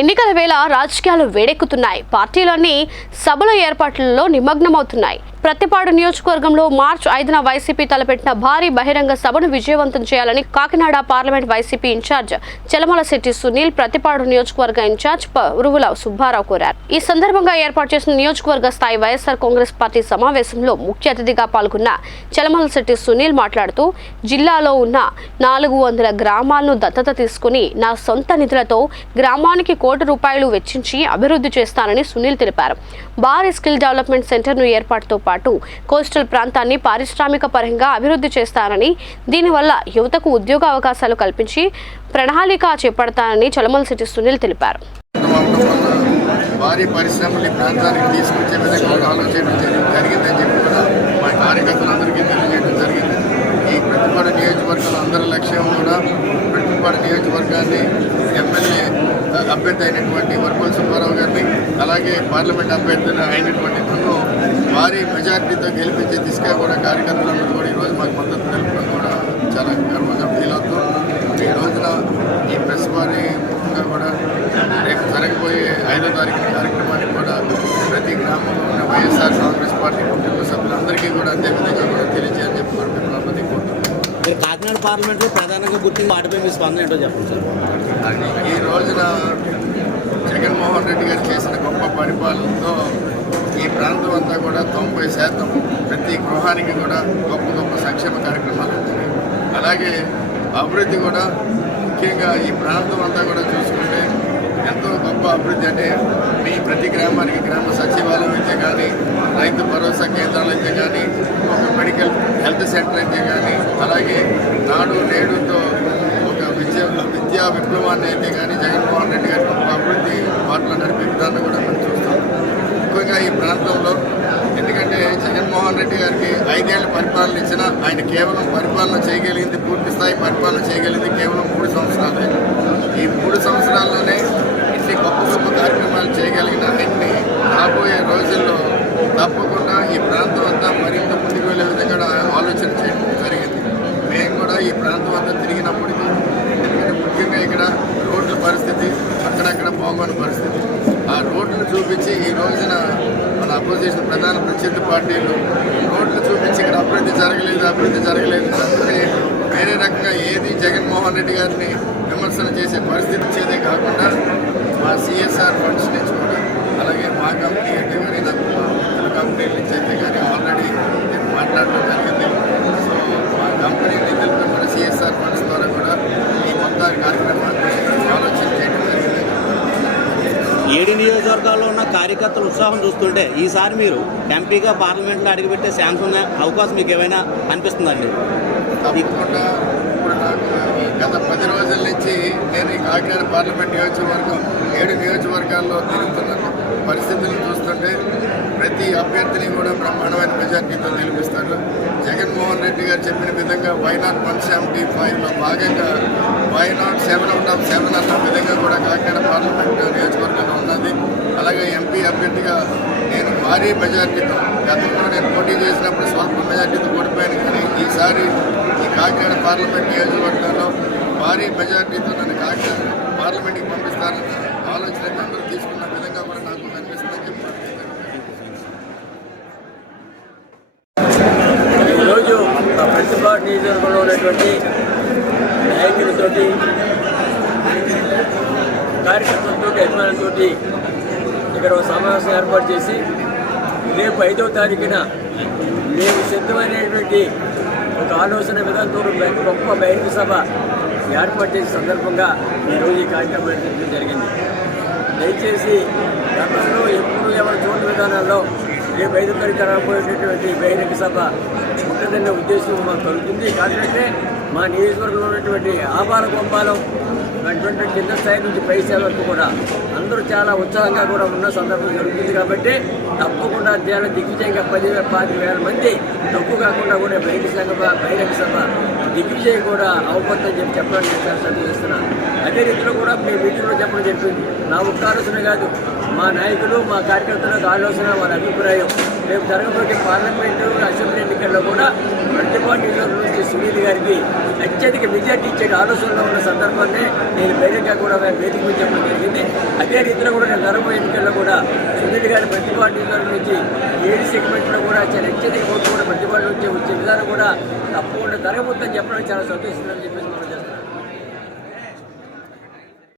ఎన్నికల వేళ రాజకీయాలు వేడెక్కుతున్నాయి. పార్టీలన్నీ సభల ఏర్పాట్లలో నిమగ్నమవుతున్నాయి. ప్రతిపాడు నియోజకవర్గంలో మార్చి ఐదున వైసీపీ తలపెట్టిన భారీ బహిరంగ సభను విజయవంతం చేయాలని Kakinada parliament YCP incharge Chelamala Setti Sunil Prathipadu నియోజకవర్గ ఇన్ఛార్జ్ ఉరువుల సుబ్బారావు కోరారు. ఈ సందర్భంగా ఏర్పాటు చేసిన నియోజకవర్గ స్థాయి వైఎస్ఆర్ కాంగ్రెస్ పార్టీ సమావేశంలో ముఖ్య అతిథిగా పాల్గొన్న చెలమల శెట్టి సునీల్ మాట్లాడుతూ జిల్లాలో ఉన్న నాలుగు వందల గ్రామాలను దత్తత తీసుకుని నా సొంత నిధులతో గ్రామానికి కోటి రూపాయలు వెచ్చించి అభివృద్ధి చేస్తానని సునీల్ తెలిపారు. భారీ స్కిల్ డెవలప్మెంట్ సెంటర్ను ఏర్పాటుతో పాటు పాటు కోస్టల్ ప్రాంతాన్ని పారిశ్రామిక పరంగా అభివృద్ధి చేస్తానని దీనివల్ల యువతకు ఉద్యోగ అవకాశాలు కల్పించి ప్రణాళిక చేపడతానని చలమల్ సిటీ సునీల్ తెలిపారు. భారీ పరిశ్రమలు ప్రాంతానికి తీసుకొచ్చే విధంగా ఒక ఆలోచన జరిగిందని చెప్పి కూడా మా కార్యకర్తలందరికీ తెలియజేయడం జరిగింది. ఈ ప్రతిపాడు నియోజకవర్గంలో అందరి లక్ష్యం కూడా ప్రతిపాడు నియోజకవర్గాన్ని ఎమ్మెల్యే అభ్యర్థి అయినటువంటి వర్పల్ సుబ్బారావు గారిని అలాగే పార్లమెంట్ అభ్యర్థి అయినటువంటి నన్ను భారీ మెజారిటీతో గెలిపించే దిశగా కూడా కార్యకర్తలందరూ కూడా ఈరోజు మాకు మద్దతు తెలుపడం కూడా చాలా గర్వంగా ఫీల్ అవుతాం ఈ రోజున ఈ ప్రెస్ వారి ముఖ్యంగా కూడా రేపు జరగబోయే ఐదో తారీఖు కార్యక్రమానికి కూడా ప్రతి గ్రామంలో ఉన్న వైఎస్ఆర్ కాంగ్రెస్ పార్టీ కుటుంబ సభ్యులందరికీ కూడా అదే విధంగా కూడా తెలియజేయాలని చెప్పి కూడా మిమ్మల్ని అందరినీ కాకినాడ పార్లమెంట్లో ప్రధానంగా గుర్తింపు వాటిపై మీ స్పందన ఏంటో చెప్పండి సార్. ఈ రోజున జగన్మోహన్ రెడ్డి గారు చేసిన గొప్ప పరిపాలనతో ఈ ప్రాంతం అంతా కూడా తొంభై శాతం ప్రతి గృహానికి కూడా గొప్ప గొప్ప సంక్షేమ కార్యక్రమాలు వచ్చినాయి అలాగే అభివృద్ధి కూడా ముఖ్యంగా ఈ ప్రాంతం అంతా కూడా చూసుకుంటే ఎంతో గొప్ప అభివృద్ధి అంటే మీ ప్రతి గ్రామానికి గ్రామ సచివాలయం అయితే కానీ రైతు భరోసా కేంద్రాలు అయితే కానీ ఒక మెడికల్ హెల్త్ సెంటర్ అయితే కానీ అలాగే నాడు నేడుతో ఒక విద్య విద్యా విప్లవాన్ని అయితే కానీ జగన్మోహన్ రెడ్డి గారు అభివృద్ధి పాటలు నడిపే విధానం కూడా మనం చూస్తాం. ముఖ్యంగా ఈ ప్రాంతంలో ఎందుకంటే జగన్మోహన్ రెడ్డి గారికి ఐదేళ్ళ పరిపాలన ఇచ్చిన ఆయన కేవలం పరిపాలన చేయగలిగింది పూర్తి స్థాయి పరిపాలన చేయగలిగింది కేవలం మూడు సంవత్సరాలే ఈ మూడు సంవత్సరాల్లోనే ఇన్ని గొప్ప గొప్ప కార్యక్రమాలు చేయగలిగిన ఆయన్ని రాబోయే రోజుల్లో తప్పకుండా ఈ ప్రాంతం అంతా మరింత ముందుకు వెళ్ళే విధంగా ఆలోచన చేయడం జరిగింది మేము కూడా ఈ ప్రాంతం అంతా తిరిగినప్పటికీ ఎందుకంటే ముఖ్యంగా ఇక్కడ రోడ్ల పరిస్థితి అక్కడక్కడ బాగోని పరిస్థితి ఆ రోడ్లు చూపించి ఈ రోజున మన ప్రధాన ప్రత్యర్థి పార్టీలు. రోడ్లు చూపించి ఇక్కడ అభివృద్ధి జరగలేదు అభివృద్ధి జరగలేదు అంటే వేరే రకంగా ఏది జగన్మోహన్ రెడ్డి గారిని విమర్శన చేసే పరిస్థితి వచ్చేదే కాకుండా మా సిఎస్ఆర్ ఫండ్స్ నుంచి కూడా అలాగే మా కంపెనీ అయితే కానీ నాకు ఇతర కంపెనీల నుంచి అయితే కానీ ఆల్రెడీ నేను మాట్లాడడం జరిగింది సో మా కంపెనీ నిధులతో కూడా సిఎస్ఆర్ ఫండ్స్ ద్వారా కూడా ఈ మొత్తం కార్యక్రమాన్ని ఆలోచన చేయడం జరిగింది ఏడు నియోజకవర్గాల్లో ఉన్న కార్యకర్తల ఉత్సాహం చూస్తుంటే ఈసారి మీరు ఎంపీగా పార్లమెంట్లో అడుగుపెట్టే ఛాన్స్ ఉన్న అవకాశం మీకు ఏమైనా అనిపిస్తుందండి? గత పది రోజుల నుంచి నేను ఈ కాకినాడ పార్లమెంట్ నియోజకవర్గం ఏడు నియోజకవర్గాల్లో తిరుగుతున్నాను. పరిస్థితులను చూస్తుంటే ప్రతి అభ్యర్థిని కూడా బ్రహ్మాండమైన మెజార్టీతో గెలిపిస్తారు జగన్మోహన్ రెడ్డి గారు చెప్పిన విధంగా వైనాట్ వన్ సెవెంటీ ఫైవ్లో భాగంగా why not seven out of seven అన్న విధంగా కూడా కాకినాడ పార్లమెంట్ నియోజకవర్గంలో ఉన్నది. అలాగే ఎంపీ అభ్యర్థిగా నేను భారీ మెజార్టీతో గతంలో నేను పోటీ చేసినప్పుడు స్వల్ప మెజార్టీతో ఓడిపోయాను కానీ ఈసారి ఈ కాకినాడ పార్లమెంట్ నియోజకవర్గంలో భారీ మెజార్టీతో నన్ను కాకినాడ పార్లమెంట్కి పంపిస్తారన్న ఆలోచన అయితే అందరూ తీసుకున్న విధంగా కూడా నాకు కనిపిస్తుందని చెప్పారు ఈరోజు ప్రతిభా నియోజకవర్గంలో ఉన్నటువంటి నాయకులతోటి కార్యకర్తలతో యజమానులతో ఇక్కడ ఒక సమావేశం ఏర్పాటు చేసి రేపు ఐదవ తారీఖున మేము సిద్ధమైనటువంటి ఒక ఆలోచన విధానంతో గొప్ప బహిరంగ సభ ఏర్పాటు చేసే సందర్భంగా ఈరోజు ఈ కార్యక్రమం జరిగింది. దయచేసి గతంలో ఎప్పుడు ఎవరు చూడని విధానాల్లో రేపు ఐదు తారీఖు రాబోయేటటువంటి బహిరంగ సభ ఉంటుందనే ఉద్దేశం మాకు కలుగుతుంది. కాకపోతే మా నియోజకవర్గంలో ఉన్నటువంటి ఆపార కొంపాలం అటువంటి కింద స్థాయి నుంచి పై స్థాయి వరకు కూడా అందరూ చాలా ఉత్సాహంగా కూడా ఉన్న సందర్భం జరుగుతుంది కాబట్టి తప్పకుండా చాలా దిగ్విజయంగా పదివేల పాతిక వేల మంది తప్పు కాకుండా కూడా బహిరంగ సభ బహిరంగ సభ దిగ్విజయం కూడా అవబోతుందని చెప్పి చెప్పడానికి నేను చాలా అదే రీతిలో కూడా మీ మీటింగ్లో చెప్పడం చెప్పింది నా ఒక్క ఆలోచన కాదు మా నాయకులు మా కార్యకర్తలకు ఆలోచన వాళ్ళ అభిప్రాయం. రేపు జరగబోయే పార్లమెంటు అసెంబ్లీ ఎన్నికల్లో కూడా ప్రతిభా నియోజకవర్గం నుంచి సునీల్ గారికి అత్యధిక మెజార్టీ ఇచ్చే ఆలోచనలో ఉన్న సందర్భాన్ని నేను బయటగా కూడా వేదిక మీద చెప్పడం జరిగింది. అదే రీతిలో కూడా నేను జరగబోయే ఎన్నికల్లో కూడా సునీల్ గారి ప్రతిపాటు నుంచి ఏడు సెగ్మెంట్లో కూడా చాలా అత్యధిక ఓట్లు కూడా ప్రతిపాటు నుంచి వచ్చే విధానం కూడా తప్పకుండా జరగబోతుందని చెప్పడం చాలా సంతోషంగా చెప్పేసి మనం చేస్తాం